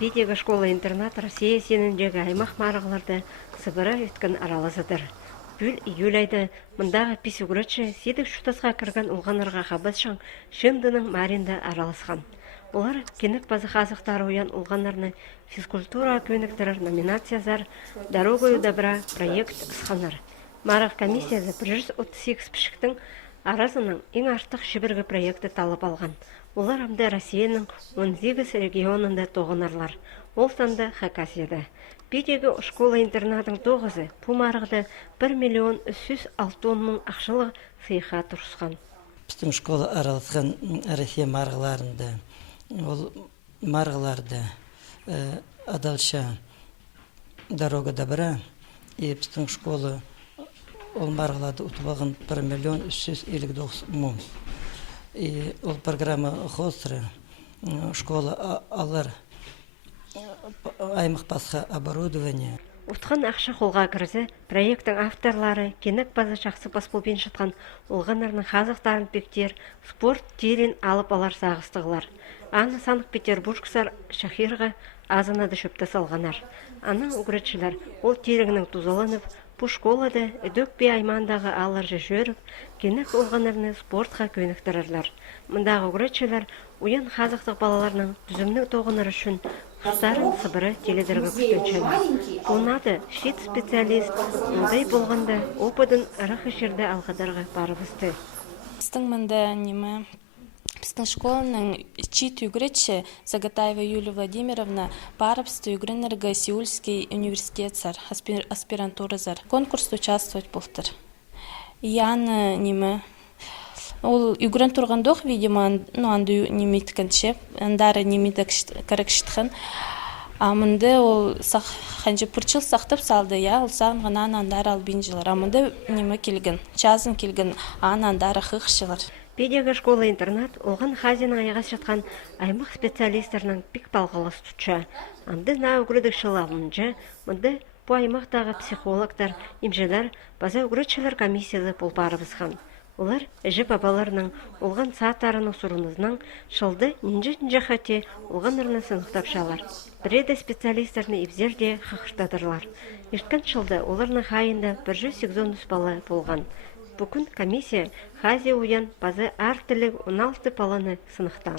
Бедегі школа-интернат Россия сеніндегі аймақ марығыларды сыбыра өткен аралазыдыр. Бүл июль айды мұндағы писуграчы седік шутасқа кірген ұлғанырға қабызшың шындының маринді араласқан. Олар кенік базы қазықтары уян ұлғанырны физкультура көніктірір номинациязар «Дорогою добра» проект ысқаныр. Марық комиссиясы 138 пішіктің аразының ең артық шыбіргі проекті талып алған. Олар амды Россияның 18 регионында тоғынарлар. Ол санды Хакасияда. Бедегі школа-интернатың 9-ы Пумарығды 1 миллион 306 мың ақшылы сыйға тұрысқан. Біздің школа араласқан Россия марғыларында, ол марғыларды адалша «Дорога добра» и біздің школа ол марғыларды ұтып 1 миллион 359 мың. И ол программа «Хостры» школа алар аймақ басқа оборудование. Утқан ақша қолға кірізі проекттің авторлары кенік базы жақсы баспылбен жатқан олғанарының қазықтарын пектер спорт терен алып алар сағыстығылар. Аны Санкт-Петербургсар шахирға азынады шөпті салғанар. Аның үгіретшілер ол терігінің тузаланып, бұл школада өдөкпе аймандағы алар жешөріп, кенік олғанарыны спортқа көніктірірлер. Мұндағы үгіретшілер уян қазықтық балаларының түзімнің тоғыныр үшін құстарын сыбыры теледіргі күштеншені. Бұлнады шет специалист мұндай болғанда опыдың ырық ішерді алғадарға барыбызды. Біздің мұнда немі біздің школаның чит үгіретші Загатаева Юлия Владимировна барыбысты үгірінергі Сеульский университет сар, аспирантура зар. Конкурс участвовать болтыр. Яны немі ол үгірін тұрғандық, видимо, анды немейткенше, андары немейдік кәрікшітхін. Амынды ол қанжы пұрчыл сақтып салды, ол сағын ғана андары албин жылар. Амынды немі келген, жазын келген андары қықшылар. Бедегі школа-интернат оған хазиның аяғас жатқан аймақ специалистерінің пик балғалас тұтша. Анды на үгірдік шылалынынша, мұнды бұл аймақтағы психологтар, емжелер, база үгіретшілер комиссиясы бұл барыбызған. Олар әжі бабаларының олған саатарының сұрынызның шылды нинжі қате олған ұрны сынықтап шалар. Біреде специалистерні ебзерде қақыштадырлар. Ерткен шылды оларының хайында 180 бала болған. Бүгін комиссия хази уян базы әртілік 16 баланы сынықтан.